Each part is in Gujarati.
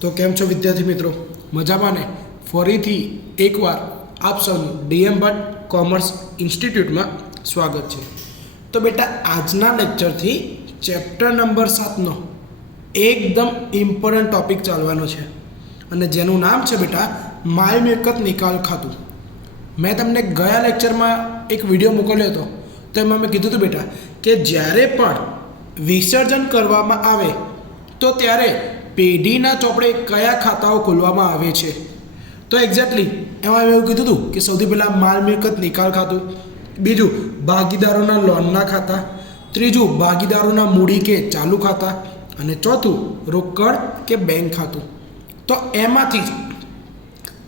તો કેમ છો વિદ્યાર્થી મિત્રો? મજામાં ને? ફરીથી એકવાર આપ સૌનું ડીએમ ભટ્ટ કોમર્સ ઇન્સ્ટિટ્યૂટમાં સ્વાગત છે. તો બેટા આજના લેક્ચરથી ચેપ્ટર નંબર 7નો એકદમ ઇમ્પોર્ટન્ટ ટૉપિક ચાલવાનો છે અને જેનું નામ છે બેટા માલ મિલકત નિકાલ ખાતું. મેં તમને ગયા લેક્ચરમાં એક વિડીયો મોકલ્યો હતો, તો એમાં મેં કીધું હતું બેટા કે જ્યારે પણ વિસર્જન કરવામાં આવે તો ત્યારે પેઢીના ચોપડે કયા ખાતાઓ ખોલવામાં આવે છે. તો એક્ઝેક્ટલી એમાં મેં એવું કીધું હતું કે સૌથી પહેલાં માલ મિલકત નિકાલ ખાતું, બીજું ભાગીદારોના લોનના ખાતા, ત્રીજું ભાગીદારોના મૂડી કે ચાલુ ખાતા અને ચોથું રોકડ કે બેંક ખાતું. તો એમાંથી જ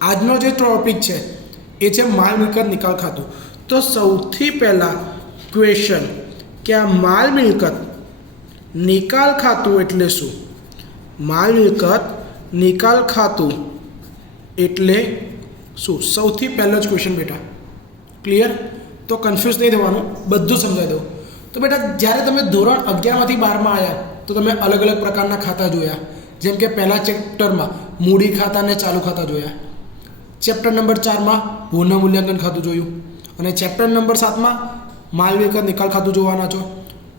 આજનો જે ટોપિક છે એ છે માલ મિલકત નિકાલ ખાતું. તો સૌથી પહેલાં ક્વેશ્ચન કે આ માલ મિલકત નિકાલ ખાતું એટલે શું? માલ મિલકત નિકાલ ખાતું એટલે શું? સૌથી પહેલો જ ક્વેશ્ચન બેટા. ક્લિયર? તો કન્ફ્યુઝ નહીં થવાનું, બધું સમજાવી દઉં. તો બેટા જ્યારે તમે ધોરણ 11માંથી 12માં આવ્યા તો તમે અલગ અલગ પ્રકારના ખાતા જોયા. જેમ કે પહેલા ચેપ્ટરમાં મૂડી ખાતા અને ચાલુ ખાતા જોયા, ચેપ્ટર નંબર 4માં પુનઃ મૂલ્યાંકન ખાતું જોયું અને ચેપ્ટર નંબર 7માં માલ મિલકત નિકાલ ખાતું જોવાના છો.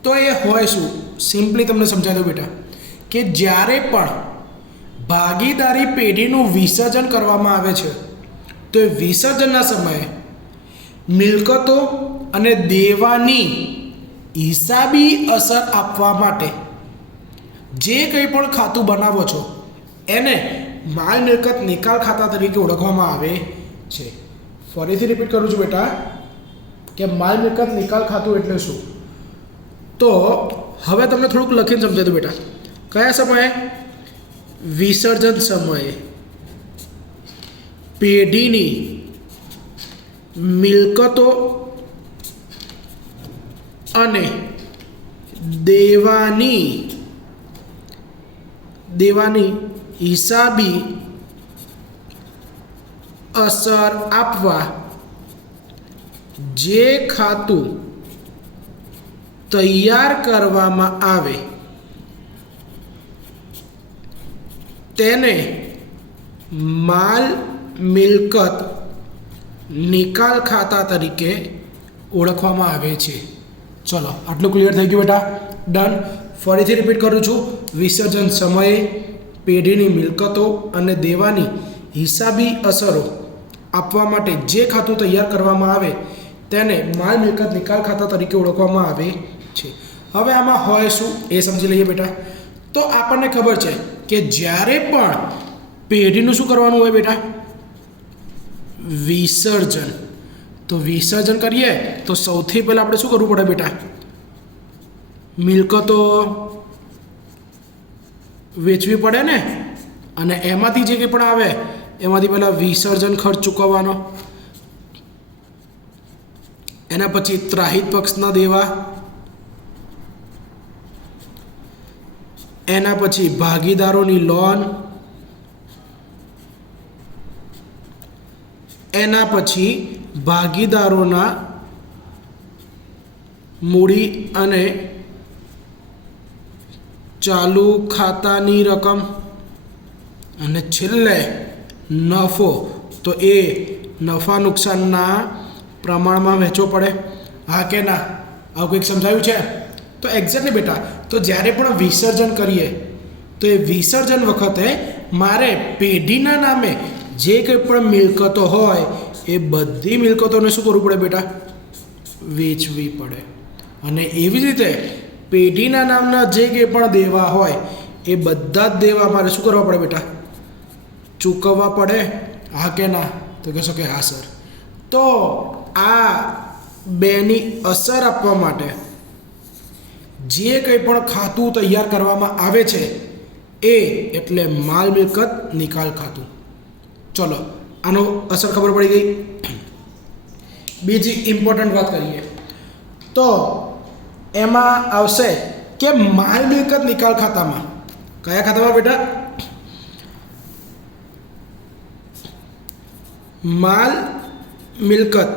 તો એ હોય શું? સિમ્પલી તમને સમજાવી દઉં બેટા કે જ્યારે પણ ભાગીદારી પેઢીનું વિસર્જન કરવામાં આવે છે તો એ વિસર્જનના સમયે મિલકતો અને દેવાની હિસાબી અસર આપવા માટે જે કંઈ પણ ખાતું બનાવો છો એને માલ મિલકત નિકાલ ખાતા તરીકે ઓળખવામાં આવે છે. ફરીથી રિપીટ કરું છું બેટા કે માલ મિલકત નિકાલ ખાતું એટલે શું? તો હવે તમને થોડુંક લખીને સમજાવી દઉં બેટા. કયા સમયે? વિસર્જન સમયે પેઢીની મિલકતો અને દેવાની હિસાબી અસર આપવા જે ખાતું તૈયાર કરવામાં આવે તેને માલ મિલકત નિકાલ ખાતા તરીકે ઓળખવામાં આવે છે. ચલો, આટલું ક્લિયર થઈ ગયું બેટા? ડન. ફરીથી રિપીટ કરું છું. વિસર્જન સમયે પેઢીની મિલકતો અને દેવાની હિસાબી અસરો આપવા માટે જે ખાતું તૈયાર કરવામાં આવે તેને માલ મિલકત નિકાલ ખાતા તરીકે ઓળખવામાં આવે છે. હવે આમાં હોય શું એ સમજી લઈએ બેટા. તો આપણને ખબર છે કે જ્યારે પણ પેઢીનું શું કરવાનું હોય બેટા? વિસર્જન. તો વિસર્જન કરીએ તો સૌથી પહેલાં આપણે શું કરવું પડે બેટા? મિલકતો વેચવી પડે ને, અને એમાંથી જે કંઈ પણ આવે એમાંથી પહેલાં વિસર્જન ખર્ચ ચૂકવવાનો, એના પછી ત્રાહિત પક્ષના દેવા, એના પછી ભાગીદારોની લોન, એના પછી ભાગીદારોના મૂડી અને ચાલુ ખાતાની રકમ, અને છેલ્લે નફો. તો એ નફા નુકસાનના પ્રમાણમાં વહેંચવો પડે. હા કે ના? આવું કંઈક સમજાયું છે? તો એક્ઝેક્ટલી બેટા, તો જ્યારે પણ વિસર્જન કરીએ તો એ વિસર્જન વખતે મારે પેઢીના નામે જે કંઈ પણ મિલકતો હોય એ બધી મિલકતોને શું કરવું પડે બેટા? વેચવી પડે. અને એવી જ રીતે પેઢીના નામના જે કંઈ પણ દેવા હોય એ બધા જ દેવા મારે શું કરવા પડે બેટા? ચૂકવવા પડે. હા કે ના? તો કહેશો કે હા સર. તો આ બેની અસર આપવા માટે જે કંઈ પણ ખાતું તૈયાર કરવામાં આવે છે એ એટલે માલ મિલકત નિકાલ ખાતું. ચલો, આનો અસર ખબર પડી ગઈ. બીજી ઇમ્પોર્ટન્ટ વાત કરીએ તો એમાં આવશે કે માલ મિલકત નિકાલ ખાતામાં કયા ખાતામાં બેટા? માલ મિલકત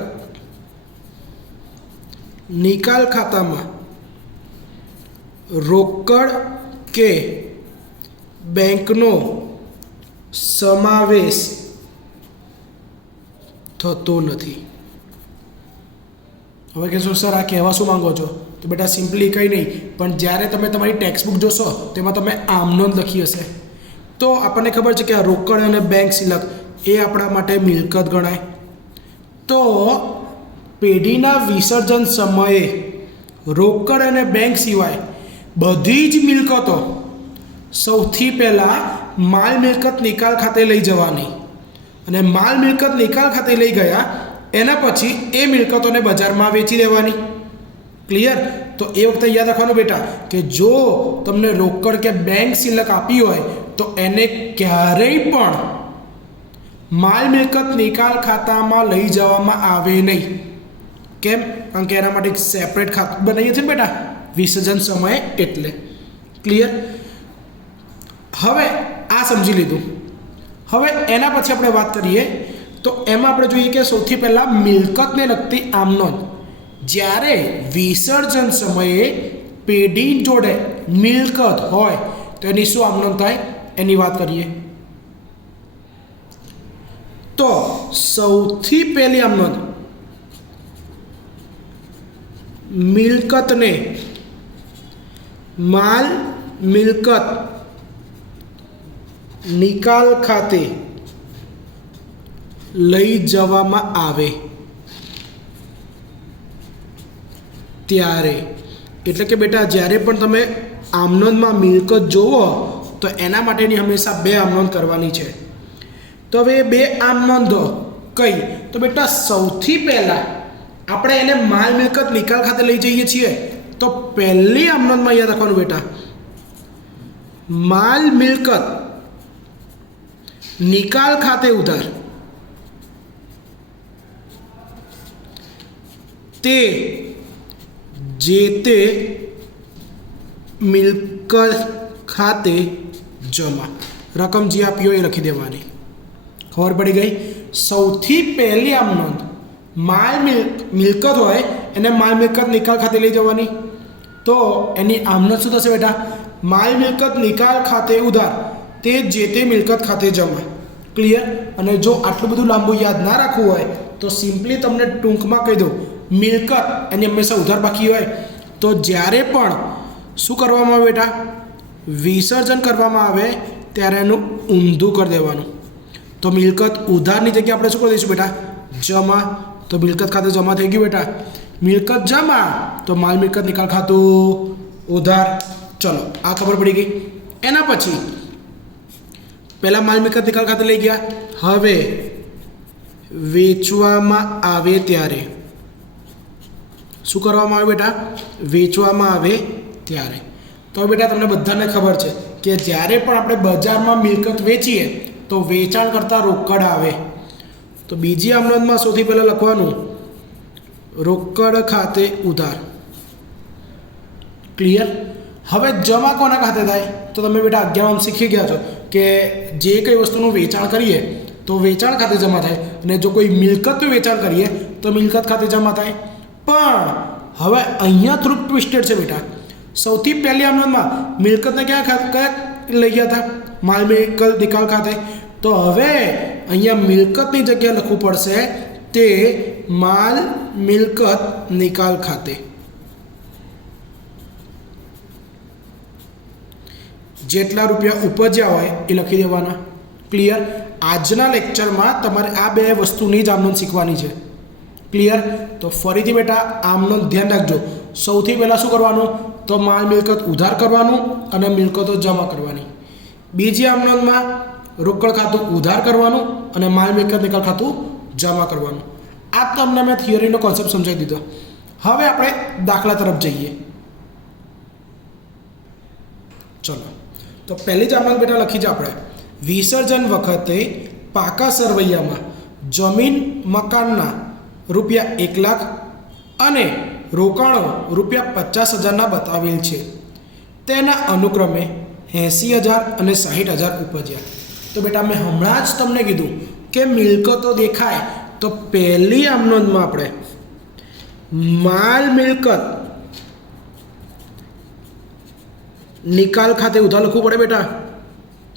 નિકાલ ખાતામાં રોકડ કે બેંકનો સમાવેશ થતો નથી. હવે કહેશો સર આ કહેવા શું માંગો છો? તો બેટા સિમ્પલી કંઈ નહીં, પણ જ્યારે તમે તમારી ટેક્સ્ટ બુક જોશો તેમાં તમે આમ નોંધ લખી હશે. તો આપણને ખબર છે કે આ રોકડ અને બેંક સિલક એ આપણા માટે મિલકત ગણાય. તો પેઢીના વિસર્જન સમયે રોકડ અને બેંક સિવાય બધી જ મિલકતો સૌથી પહેલાં માલ મિલકત નિકાલ ખાતે લઈ જવાની, અને માલ મિલકત નિકાલ ખાતે લઈ ગયા એના પછી એ મિલકતોને બજારમાં વેચી દેવાની. ક્લિયર? તો એ વખતે યાદ રાખવાનું બેટા કે જો તમને રોકડ કે બેંક સિલક આપી હોય તો એને ક્યારેય પણ માલ મિલકત નિકાલ ખાતામાં લઈ જવામાં આવે નહીં. કેમ? કારણ કે એના માટે એક સેપરેટ ખાતું બનાવીએ છીએ બેટા વિસર્જન સમયે. એટલે ક્લિયર? હવે આ સમજી લીધું. હવે એના પછી આપણે વાત કરીએ તો એમાં આપણે જોઈએ કે સૌથી પહેલાં મિલકતને લગતી આમ નોંધ. જ્યારે વિસર્જન સમયે પેઢી જોડે મિલકત હોય તો એની શું આમ નોંધ થાય એની વાત કરીએ. તો સૌથી પહેલી આમ નોંધ મિલકતને માલ મિલકત નિકાલ ખાતે લઈ જવામાં આવે ત્યારે, એટલે કે બેટા જ્યારે પણ તમે આમનોંધમાં મિલકત જોવો તો એના માટેની હંમેશા બે આમનોંધ કરવાની છે. તો હવે બે આમનોંધો કઈ? તો બેટા સૌથી પહેલાં આપણે એને માલ મિલકત નિકાલ ખાતે લઈ જઈએ છીએ તો પહેલી આમનોંધમાં યાદ રાખવાનું બેટા માલ મિલકત નિકાલ ખાતે ઉધાર તે જે તે મિલકત ખાતે જમા. રકમ જે આપી હોય એ લખી દેવાની. ખબર પડી ગઈ? સૌથી પહેલી આમ નોંધ માલ મિલકત હોય એને માલ મિલકત નિકાલ ખાતે લઈ જવાની. તો એની આમ નોંધ શું થશે બેટા? માલ મિલકત નિકાલ ખાતે ઉધાર તે જે તે મિલકત ખાતે જમા. ક્લિયર? અને જો આટલું બધું લાંબુ યાદ ના રાખવું હોય તો સિમ્પલી તમને ટૂંકમાં કહી દઉં, મિલકત એની હંમેશા ઉધાર બાકી હોય તો જ્યારે પણ શું કરવામાં આવે બેટા? વિસર્જન કરવામાં આવે ત્યારે એનું ઊંધું કરી દેવાનું. તો મિલકત ઉધારની જગ્યાએ આપણે શું કરી દઈશું બેટા? જમા. તો મિલકત ખાતે જમા થઈ ગયું બેટા. મિલકત જમા તો માલ મિલકત નિકાલ ખાતું ઉધાર. ચલો આ ખબર પડી ગઈ. એના પછી પહેલાં માલ મિલકત નિકાલ ખાતે લઈ ગયા, હવે વેચવામાં આવે ત્યારે શું કરવામાં આવે બેટા? વેચવામાં આવે ત્યારે. તો બેટા તમને બધાને ખબર છે કે જ્યારે પણ આપણે બજારમાં મિલકત વેચીએ તો વેચાણ કરતાં રોકડ આવે. તો બીજી આમ નોંધમાં સૌથી પહેલાં લખવાનું રોકડ ખાતે ઉધાર. ક્લિયર? હવે જમા કોના ખાતે થાય? તો તમે બેટા 11 શીખી ગયા છો કે જે કંઈ વસ્તુનું વેચાણ કરીએ તો વેચાણ ખાતે જમા થાય, અને જો કોઈ મિલકતનું વેચાણ કરીએ તો મિલકત ખાતે જમા થાય. પણ હવે અહીંયા થોડુંક ટ્વિસ્ટેડ છે બેટા. સૌથી પહેલી આમ નોંધમાં મિલકતને કયા લઈ ગયા હતા? માલ મિલકત નિકાલ ખાતે. તો હવે અહીંયા મિલકતની જગ્યાએ લખવું પડશે તે માલ મિલકત નિકાલ ખાતે. જેટલા રૂપિયા ઉપજ્યા હોય એ લખી દેવાના. ક્લિયર? આજના લેક્ચરમાં તમારે આ બે વસ્તુની જ આમનોંધ શીખવાની છે. ક્લિયર? તો ફરીથી બેટા આમનોંધ ધ્યાન રાખજો. સૌથી પહેલાં શું કરવાનું? તો માલ મિલકત ઉધાર કરવાનું અને મિલકતો જમા કરવાની. બીજી આમનોંધમાં રોકડ ખાતું ઉધાર કરવાનું અને માલ મિલકત નિકાલ ખાતું જમા કરવાનું. આ તમને મેં થિયરીનો કોન્સેપ્ટ સમજાવી દીધો. હવે આપણે દાખલા તરફ જઈએ. ચલો તો પહેલી જ આમનોંધ બેટા લખી છે આપણે. વિસર્જન વખતે પાકા સરવૈયામાં જમીન મકાનના રૂપિયા 1 લાખ અને રોકાણો રૂપિયા 50,000 બતાવેલ છે. તેના અનુક્રમે 80,000 અને 60,000 ઉપજ્યા. તો બેટા મેં હમણાં જ તમને કીધું કે મિલકતો દેખાય તો પહેલી આમ નોંધમાં આપણે માલ મિલકત નિકાલ ખાતે ઉધાર લખવું પડે બેટા.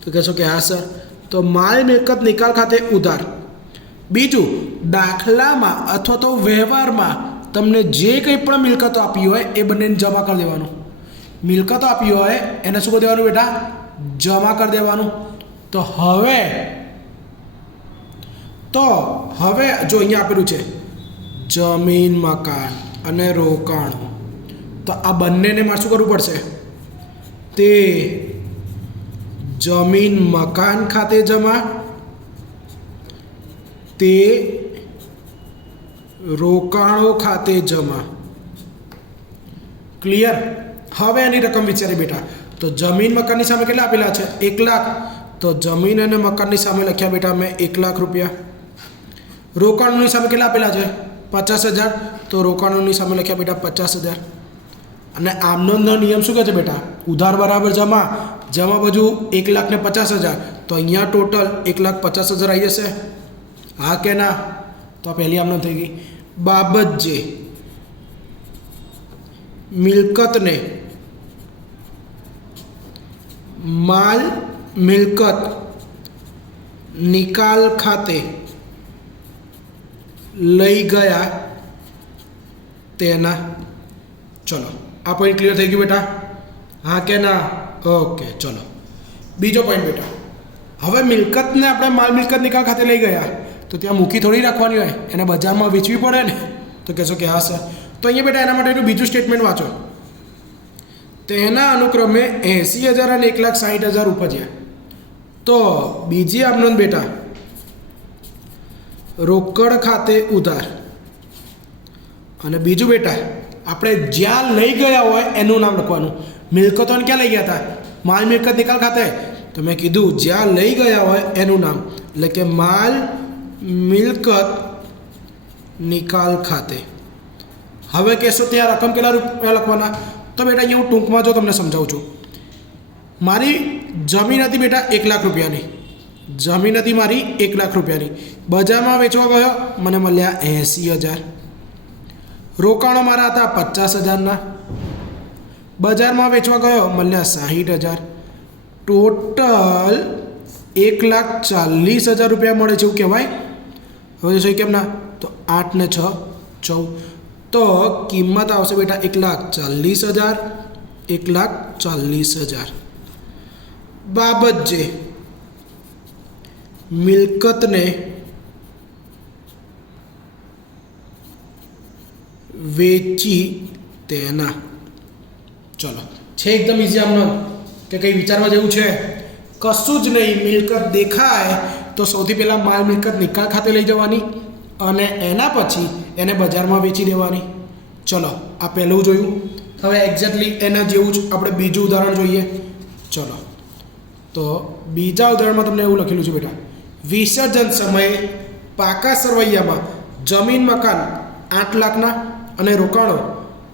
તો કહેશો કે હા સર, તો માલ મિલકત નિકાલ ખાતે ઉધાર. બીજું, દાખલામાં અથવા તો વ્યવહારમાં તમને જે કંઈ પણ મિલકતો આપી હોય એ બંનેને જમા કરી દેવાનું. મિલકતો આપી હોય એને શું કરી દેવાનું બેટા? જમા કરી દેવાનું. તો હવે જો અહીંયા આપેલું છે જમીન મકાન અને રોકાણો, તો આ બંનેને મારે શું કરવું પડશે? તે જમીન મકાન ખાતે જમા, તે રોકાણો ખાતે જમા. ક્લિયર? હવે એની રકમ વિચારી બેટા. તો જમીન મકાનની સામે કેટલા આપેલા છે? 1 લાખ. તો જમીન અને મકાનની સામે લખ્યા બેટા મેં 1 લાખ રૂપિયા. રોકાણોની સામે કેટલા આપેલા છે? 50,000. તો રોકાણોની સામે લખ્યા બેટા 50,000. અને આમનોંધનો નિયમ શું કહે છે બેટા? ઉધાર બરાબર જમા. જમા બાજુ 1,50,000. તો અહીંયા ટોટલ 1,50,000 આવી જશે. હા કે ના? તો પહેલી આમનોંધ થઈ ગઈ. બાબત જે મિલકતને માલ મિલકત નિકાલ ખાતે લઈ ગયા તેના. ચલો, આ પોઈન્ટ ક્લિયર થઈ ગયું બેટા? હા કે ના? ઓકે, ચલો બીજો પોઈન્ટ બેટા. હવે મિલકતને આપણે માલ મિલકત નિકાલ ખાતે લઈ ગયા તો ત્યાં મૂકી થોડી રાખવાની હોય, એને બજારમાં વેચવી પડે ને. તો કહેશો કે હા સર. તો અહીંયા બેટા એના માટેનું બીજું સ્ટેટમેન્ટ વાંચો. તેના અનુક્રમે 80,000 અને 1,60,000 ઉપજ્યા. તો બીજી આમનોંધ બેટા, રોકડ ખાતે ઉધાર. અને બીજું બેટા, આપણે જ્યાં લઈ ગયા હોય એનું નામ લખવાનું. મિલકતોને ક્યાં લઈ ગયા હતા? માલ મિલકત નિકાલ ખાતે. તો મેં કીધું જ્યાં લઈ ગયા હોય એનું નામ, એટલે કે માલ મિલકત નિકાલ ખાતે. હવે કહેશો ત્યાં રકમ કેટલા રૂપિયા લખવાના? તો બેટા અહીંયા હું ટૂંકમાં જો તમને સમજાવું છું. મારી જમીન હતી બેટા 1 લાખ રૂપિયાની. જમીન હતી મારી 1 લાખ રૂપિયાની. બજારમાં વેચવા ગયો, મને મળ્યા 80,000. રોકાણો મારા હતા 50,000ના. બજારમાં વેચવા ગયો, મળ્યા 60,000. ટોટલ 1,40,000 રૂપિયા મળે છે એવું કહેવાય. હવે જોઈ કેમ ના? તો 8 ને 6 14. તો કિંમત આવશે બેટા 1,40,000. 1,40,000. બાબત જે મિલકતને વેચી તેના. ચલો, છે એકદમ ઇઝી આમનો કે કંઈ વિચારવા જેવું છે? કશું જ નહીં. મિલકત દેખાય તો સૌથી પહેલાં માલ મિલકત નિકાલ ખાતે લઈ જવાની અને એના પછી એને બજારમાં વેચી દેવાની. ચલો, આ પહેલું જોયું. હવે એક્ઝેક્ટલી એના જેવું જ આપણે બીજું ઉદાહરણ જોઈએ. ચલો, તો બીજા ઉદાહરણમાં તમને એવું લખેલું છે બેટા, વિસર્જન સમયે પાકા સરવૈયામાં જમીન મકાન 8 લાખના અને રોકાણો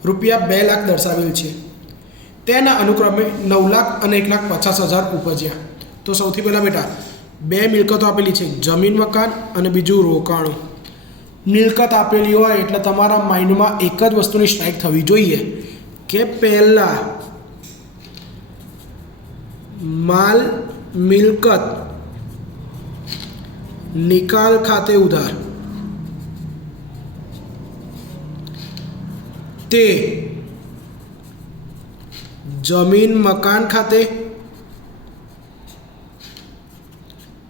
રૂપિયા 2 લાખ દર્શાવેલ છે. તેના અનુક્રમે 9 લાખ અને 1,50,000 ઉપજ્યા. તો સૌથી પહેલાં બેટા બે મિલકતો આપેલી છે, જમીન મકાન અને બીજું રોકાણો. મિલકત આપેલી હોય એટલે તમારા માઇન્ડમાં એક જ વસ્તુની સ્ટ્રાઇક થવી જોઈએ કે પહેલાં માલ મિલકત નિકાલ ખાતે ઉધાર, તે જમીન મકાન ખાતે,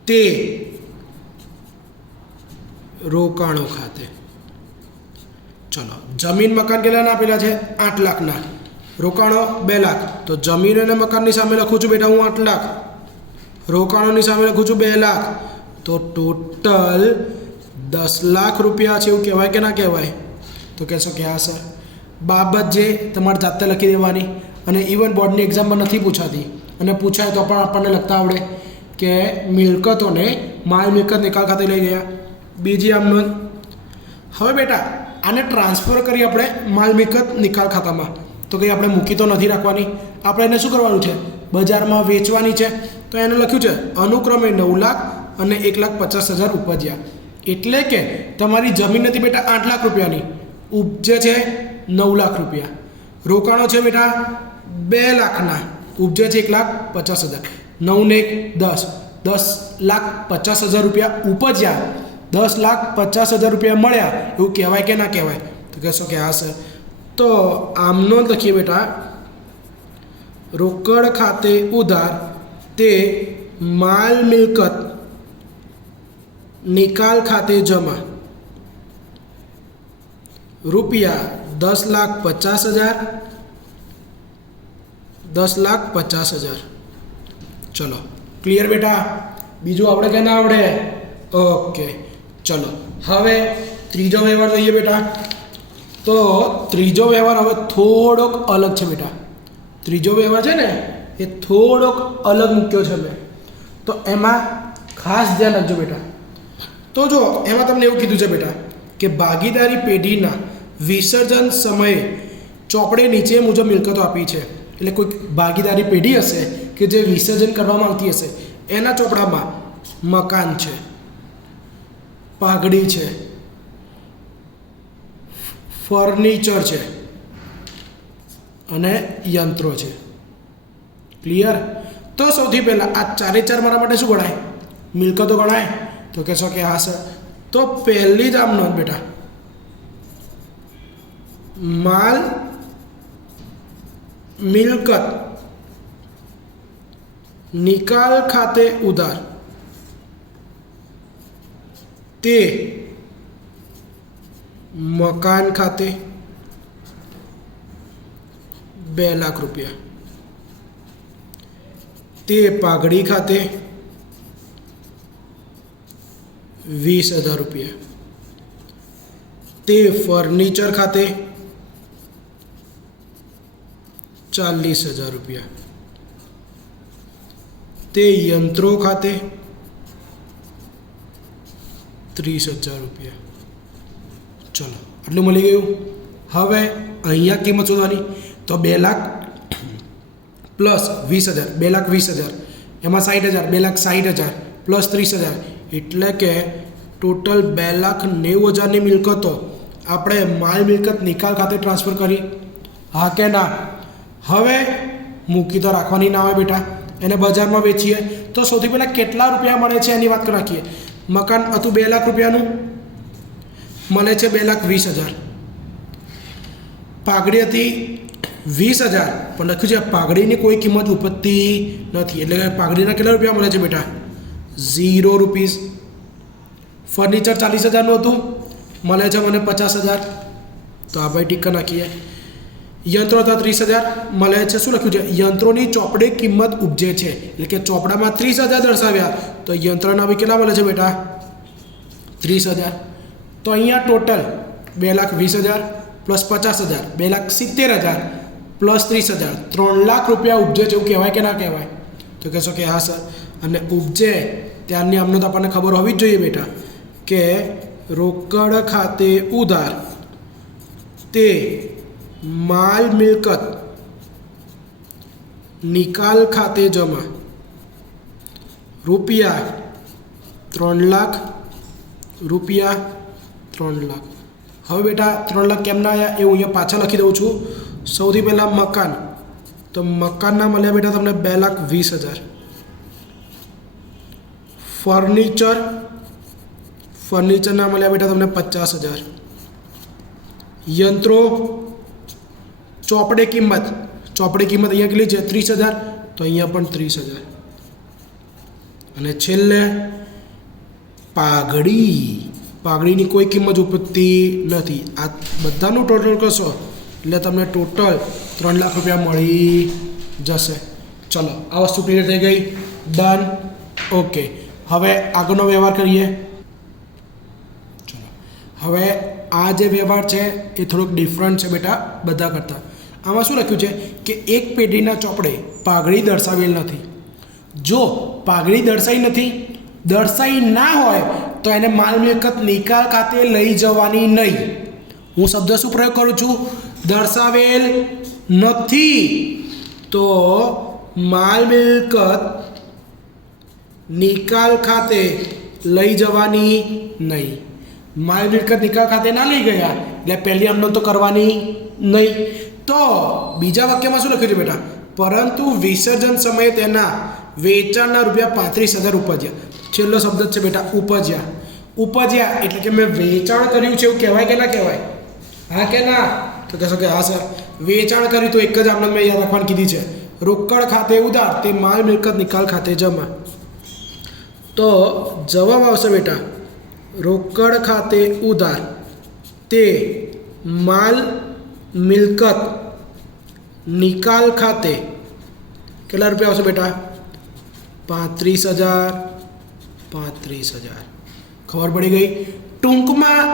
તે રોકાણો ખાતે. ચલો, જમીન મકાન કેટલાના આપેલા છે? 8 લાખના. રોકાણો 2 લાખ. તો જમીન અને મકાનની સામે લખું છું બેટા હું 8 લાખ. રોકાણોની સામે લખું છું 2 લાખ. તો ટોટલ 10 લાખ રૂપિયા છે એવું કહેવાય કે ના કહેવાય? તો કહેશો કે હા સર. બાબત જે તમારે જાતે લખી દેવાની અને ઇવન બોર્ડની એક્ઝામમાં નથી પૂછાતી અને પૂછાય તો પણ આપણને લખતા આવડે કે મિલકતોને માલ મિલકત નિકાલ ખાતે લઈ ગયા. બીજી આમ નોંધ. હવે બેટા આને ટ્રાન્સફર કરી આપણે માલ મિલકત નિકાલ ખાતામાં. તો કંઈ આપણે મૂકી તો નથી રાખવાની, આપણે એને શું કરવાનું છે? બજારમાં વેચવાની છે. તો એને લખ્યું છે અનુક્રમે 9 લાખ અને 1,50,000 ઉપજ્યા. એટલે કે તમારી જમીન નથી બેટા 8 લાખ રૂપિયાની, ઉપજે છે 9 લાખ રૂપિયા. રોકાણો છે બેટા 2 લાખના, ઉપજે છે 1,50,000. 9 ને 1 10, 10,50,000 રૂપિયા ઉપજ્યા, 10,50,000 રૂપિયા મળ્યા, એવું કહેવાય કે ના કહેવાય? તો કહેશો કે હા સર. તો આમનો લખીએ બેટા, રોકડ ખાતે ઉધાર તે માલ મિલકત નિકાલ ખાતે જમા રૂપિયા 10,50,000, 10,50,000. ચલો ક્લિયર બેટા? બીજું આવડે કે ના આવડે? ઓકે ચલો હવે ત્રીજો વ્યવહાર જોઈએ બેટા. તો ત્રીજો વ્યવહાર હવે થોડોક અલગ છે બેટા. ત્રીજો વ્યવહાર છે ને એ થોડોક અલગ મૂક્યો છે મેં, તો એમાં ખાસ ધ્યાન રાખજો બેટા. તો જો એમાં તમને એવું કીધું છે બેટા કે ભાગીદારી પેઢીના વિસર્જન સમયે ચોપડે નીચે મુજબ મિલકતો આપી છે. એટલે કોઈ ભાગીદારી પેઢી હશે કે જે વિસર્જન કરવામાં આવતી હશે, એના ચોપડામાં મકાન છે, પાઘડી છે, ફર્નિચર છે અને યંત્રો છે. ક્લિયર? તો સૌથી પહેલાં આ ચારે ચાર મારા માટે શું ગણાય? મિલકતો ગણાય. તો કહેશો કે હા સર. તો પહેલી જ આમ નોંધ બેટા, માલ મિલકત નિકાલ ખાતે ઉધાર તે મકાન ખાતે 2,00,000 રૂપિયા, તે પાઘડી ખાતે 20,000 રૂપિયા, તે ફર્નિચર ખાતે 40,000 રૂપિયા, તે યંત્રો ખાતે 30,000 રૂપિયા. ચલો આટલું મળી ગયું. હવે અહીંયા કિંમત શોધવાની. તો 2,00,000 પ્લસ 20,000, 2,20,000, એમાં 60,000, 2,60,000 પ્લસ 30,000, એટલે કે ટોટલ 2,90,000ની મિલકતો આપણે માલ મિલકત નિકાલ ખાતે ટ્રાન્સફર કરી. હા કે ના? હવે મૂકી તો રાખવાની ના હોય બેટા, એને બજારમાં વેચીએ તો સૌથી પહેલાં કેટલા રૂપિયા મળે છે એની વાત રાખીએ. મકાન હતું 2,00,000 રૂપિયાનું, મળે છે 2,20,000. પાઘડી હતી 20,000, પણ લખ્યું છે પાઘડીની કોઈ કિંમત ઉપજતી નથી, એટલે કે પાઘડીના કેટલા રૂપિયા મળે છે બેટા? 0 રૂપીસ. ફર્નિચર 40,000નું હતું, મળે છે મને 50,000. તો આ ભાઈ ટીકા નાખીએ. યંત્રો હતા 30,000, મળે છે શું લખ્યું છે? યંત્રોની ચોપડે કિંમત ઉપજે છે, એટલે કે ચોપડામાં 30,000 દર્શાવ્યા, તો યંત્રના બી કેટલા મળે છે બેટા? 30,000. તો અહીંયા ટોટલ 2,20,000 પ્લસ 50,000, 2,70,000 પ્લસ 30,000, 3,00,000 રૂપિયા ઉપજે છે. એવું કહેવાય કે ના કહેવાય? તો કહેશો કે હા સર. અને ઉપજે ત્યારની અમને તો આપણને ખબર હોવી જ જોઈએ બેટા કે રોકડ ખાતે ઉધાર તે માલ મિલકત નિકાલ ખાતે જમા રૂપિયા 3,00,000, રૂપિયા 3,00,000. હવે બેટા 3,00,000 કેમ ના આવ્યા એ હું અહીંયા પાછા લખી દઉં છું. સૌથી પહેલાં મકાન, તો મકાનના મળ્યા બેટા તમને 2,20,000. ફર્નિચરના મળ્યા બેટા તમને 50,000. યંત્રો ચોપડે કિંમત અહીંયા કેટલી છે? 30,000, તો અહીંયા પણ 30,000. અને છેલ્લે પાઘડીની કોઈ કિંમત ઉપજતી નથી. આ બધાનું ટોટલ કરશો એટલે તમને ટોટલ 3,00,000 રૂપિયા મળી જશે. ચલો આ વસ્તુ ક્લિયર થઈ ગઈ. ડન. ઓકે, હવે આગળનો વ્યવહાર કરીએ. ચલો હવે આ જે વ્યવહાર છે એ થોડોક ડિફરન્ટ છે બેટા બધા કરતાં. આમાં શું લખ્યું છે કે એક પેઢીના ચોપડે પાઘડી દર્શાવેલ નથી. જો પાઘડી દર્શાઈ ના હોય તો એને માલ મિલકત નિકાલ ખાતે લઈ જવાની નહીં. હું શબ્દ શું પ્રયોગ કરું છું? દર્શાવેલ નથી, તો માલ મિલકત નિકાલ ખાતે લઈ જવાની નહીં. માલ મિલકત નિકાલ ખાતે ના લઈ ગયા એટલે પહેલી અમને તો કરવાની નહીં. તો બીજા વાક્યમાં શું લખ્યું છે બેટા? પરંતુ વિસર્જન સમયે તેના વેચાણના રૂપિયા 35,000 ઉપજ્યા. છેલ્લો શબ્દ છે બેટા ઉપજ્યા. ઉપજ્યા એટલે કે મેં વેચાણ કર્યું છે એવું કહેવાય કે ના કહેવાય? હા કે ના? તો કહેશો કે હા સર વેચાણ કર્યું તો એક જ આપણે મેં યાદ રાખવાની કીધી છે, રોકડ ખાતે ઉધાર તે માલ મિલકત નિકાલ ખાતે જમા. તો જવાબ આવશે બેટા રોકડ ખાતે ઉધાર તે માલ મિલકત નિકાલ ખાતે કેટલા રૂપિયા આવશે બેટા? 35,000. 35,000. ખબર પડી ગઈ? ટૂંકમાં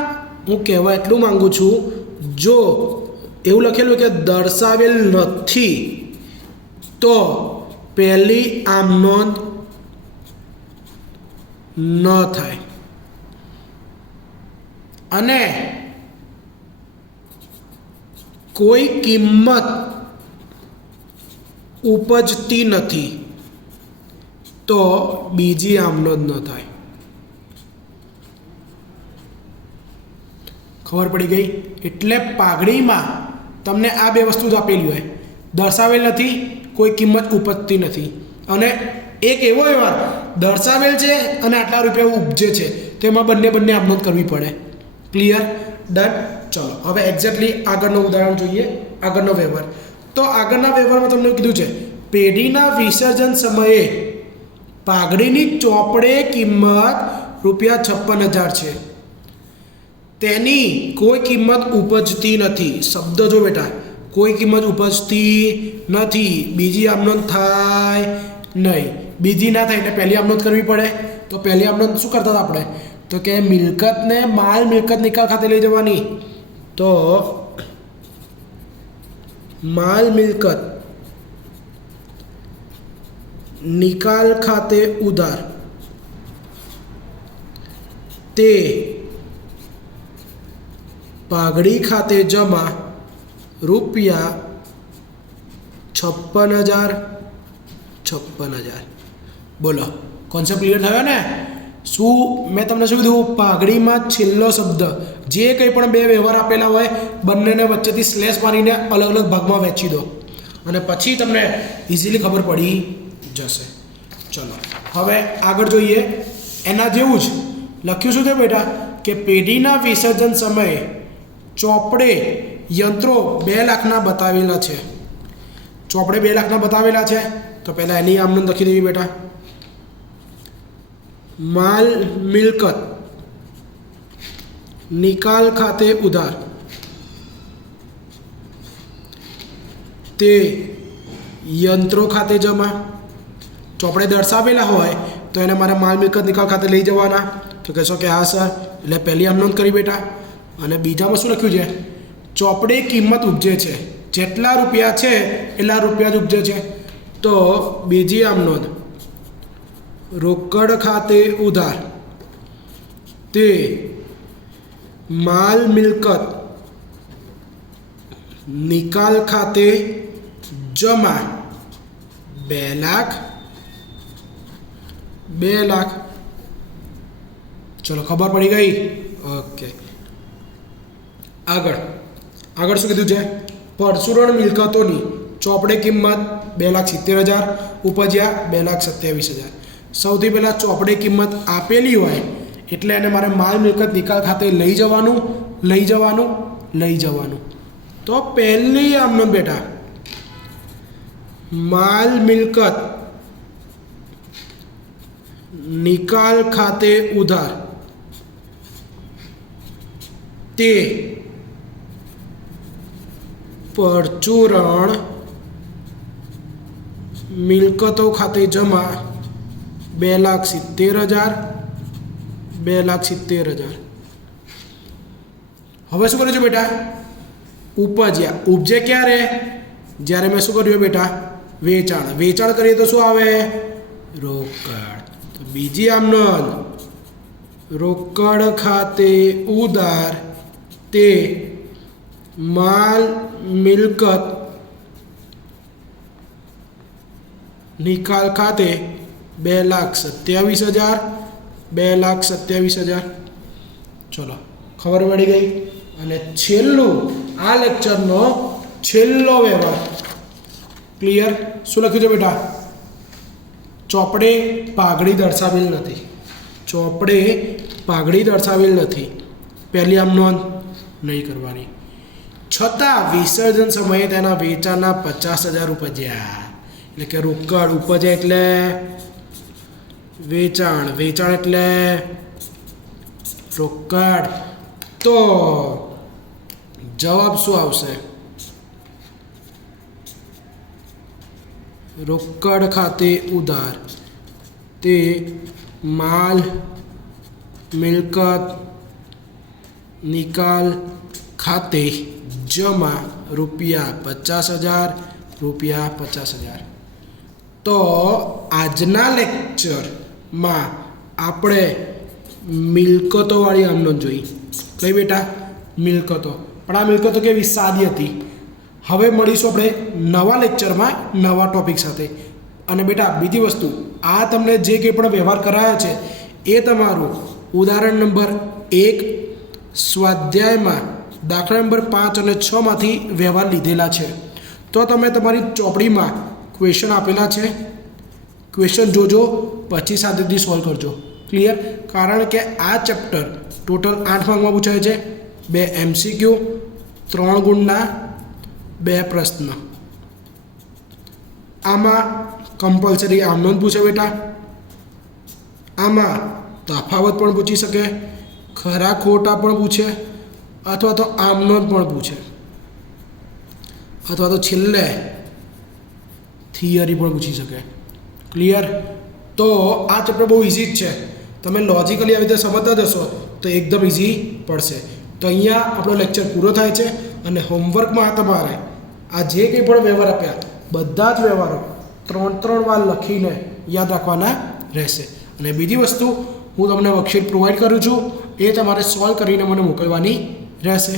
હું કહેવા એટલું માંગુ છું, જો એવું લખેલું કે દર્શાવેલ નથી તો પહેલી આમ નોંધ ન થાય અને કોઈ કિંમત ઉપજતી નથી તો બીજી આમ નોંધ ન થાય. ખબર પડી ગઈ? એટલે પાઘડીમાં તમને આ બે વસ્તુ જ આપેલી હોય, દર્શાવેલ નથી, કોઈ કિંમત ઉપજતી નથી, અને એક એવો વ્યવહાર દર્શાવેલ છે અને આટલા રૂપિયા ઉપજે છે, તેમાં બંને આમ નોંધ કરવી પડે. ક્લિયર? ડન. ચલો હવે એક્ઝેક્ટલી આગળનું ઉદાહરણ જોઈએ, આગળનો વ્યવહાર. તો આગળના વ્યવહારમાં તમને કીધું છે પેઢીના વિસર્જન સમયે પાઘડીની ચોપડે કિંમત ₹56,000 છે, તેની કોઈ કિંમત ઉપજતી નથી. શબ્દ જો બેટા, કોઈ કિંમત ઉપજતી નથી, બીજી આમ નોંધ થાય નહીં. બીજી ના થાય એટલે પહેલી આમ નોંધ કરવી પડે. તો પહેલી આમ નોંધ શું કરતા હતા આપણે? તો કે મિલકતને માલ મિલકત નિકાલ ખાતે લઈ જવાની. તો માલ મિલકત નિકાલ ખાતે ઉધાર તે પાઘડી ખાતે જમા ₹56,000. બોલો કોન્સેપ્ટ ક્લિયર થયો ને? શું મેં તમને શું કીધું? પાઘડીમાં છેલ્લો શબ્દ જે કંઈ પણ બે વ્યવહાર આપેલા હોય બંનેને વચ્ચેથી સ્લેશ મારીને અલગ અલગ ભાગમાં વહેંચી દો અને પછી તમને ઇઝીલી ખબર પડી જશે. ચલો હવે આગળ જોઈએ. એના જેવું જ લખ્યું શું છે બેટા કે પેઢીના વિસર્જન સમયે ચોપડે યંત્રો 2 લાખના બતાવેલા છે. ચોપડે 2 લાખના બતાવેલા છે તો પહેલાં એની આમ નોંધ લખી દેવી બેટા. માલ મિલકત નિકાલ ખાતે ઉધાર તે યંત્રો ખાતે જમા. ચોપડે દર્શાવેલા હોય તો એને મારે માલ મિલકત નિકાલ ખાતે લઈ જવાના. તો કહેશો કે હા સર, એટલે પહેલી આમ નોંધ કરી બેટા. અને બીજામાં શું લખ્યું છે? ચોપડે કિંમત ઉપજે છે, જેટલા રૂપિયા છે એટલા રૂપિયા જ ઉપજે છે. તો બીજી આમ નોંધ રોકડ ખાતે ઉધાર તે માલ મિલકત નિકાલ ખાતે જમા 2 લાખ. ચલો ખબર પડી ગઈ? ઓકે. આગળ શું કીધું છે? પરચુરણ મિલકતોની ચોપડે કિંમત 2,70,000 ઉપજ્યા 2,27,000. સૌથી પહેલાં ચોપડે કિંમત આપેલી હોય એટલે એને મારે માલ મિલકત નિકાલ ખાતે લઈ જવાનું. તો પહેલી આમ નોંધ બેટા માલ મિલકત નિકાલ ખાતે ઉધાર તે પરચુરણ મિલકતો ખાતે જમા 2,70,000. હવે શું કર્યું છે બેટા? ઉપજ્યા. ઉપજે ક્યારે? જ્યારે મેં શું કર્યું બેટા? વેચાણ કરીએ તો શું આવે? રોકડ. તો બીજી આમ નોંધ રોકડ ખાતે ઉધાર તે માલ મિલકત નિકાલ ખાતે 2,27,000. ચલો ખબર પડી ગઈ. અને છેલ્લું આ લેક્ચરનો છેલ્લો વ્યવહાર. ક્લિયર? શું લખ્યું છે બેટા? ચોપડે પાઘડી દર્શાવેલ નથી. ચોપડે પાઘડી દર્શાવેલ નથી. પહેલી આમ નોંધ નહીં કરવાની. છતાં વિસર્જન સમયે તેના વેચાણના 50,000 ઉપજ્યા. એટલે કે રોકડ ઉપજે એટલે વેચાણ, વેચાણ એટલે રોકડ. તો જવાબ શું આવશે? રોકડ ખાતે ઉધાર તે માલ મિલકત નિકાલ ખાતે જમા રૂપિયા 50,000. તો આજના લેક્ચરમાં આપણે મિલકતોવાળી આમનોંધ જોઈ. કઈ બેટા? મિલકતો. પણ આ મિલકતો કેવી સાદી હતી. હવે મળીશું આપણે નવા લેક્ચરમાં નવા ટોપિક સાથે. અને બેટા બીજી વસ્તુ, આ તમને જે કંઈ પણ વ્યવહાર કરાયો છે એ તમારું ઉદાહરણ નંબર 1 સ્વાધ્યાયમાં દાખલા નંબર 5 અને 6 માંથી વ્યવહાર લીધેલા છે. તો તમે તમારી ચોપડીમાં ક્વેશ્ચન આપેલા છે, ક્વેશ્ચન જોજો, પછી શાંતિથી સોલ્વ કરજો. ક્લિયર? કારણ કે આ ચેપ્ટર ટોટલ 8 માર્કમાં પૂછાય છે. 2 MCQ, 3 ગુણના 2 પ્રશ્ન. આમાં કમ્પલસરી આમ નોંધ પૂછે બેટા. આમાં તફાવત પણ પૂછી શકે, ખરા ખોટા પણ પૂછે, અથવા તો આમ નોંધ પણ પૂછે, અથવા તો છેલ્લે થિયરી પણ પૂછી શકે. ક્લિયર? તો આ ચેપ્ટર બહુ ઇઝી જ છે. તમે લોજિકલી આવી રીતે સમજતા જશો તો એકદમ ઇઝી પડશે. તો અહીંયા આપણો લેક્ચર પૂરો થાય છે. અને હોમવર્કમાં તમારે આ જે કંઈ પણ વ્યવહાર આપ્યા બધા જ વ્યવહારો 3 વાર લખીને યાદ રાખવાના રહેશે. અને બીજી વસ્તુ, હું તમને વર્કશીટ પ્રોવાઈડ કરું છું, એ તમારે સોલ્વ કરીને મને મોકલવાની રહેશે.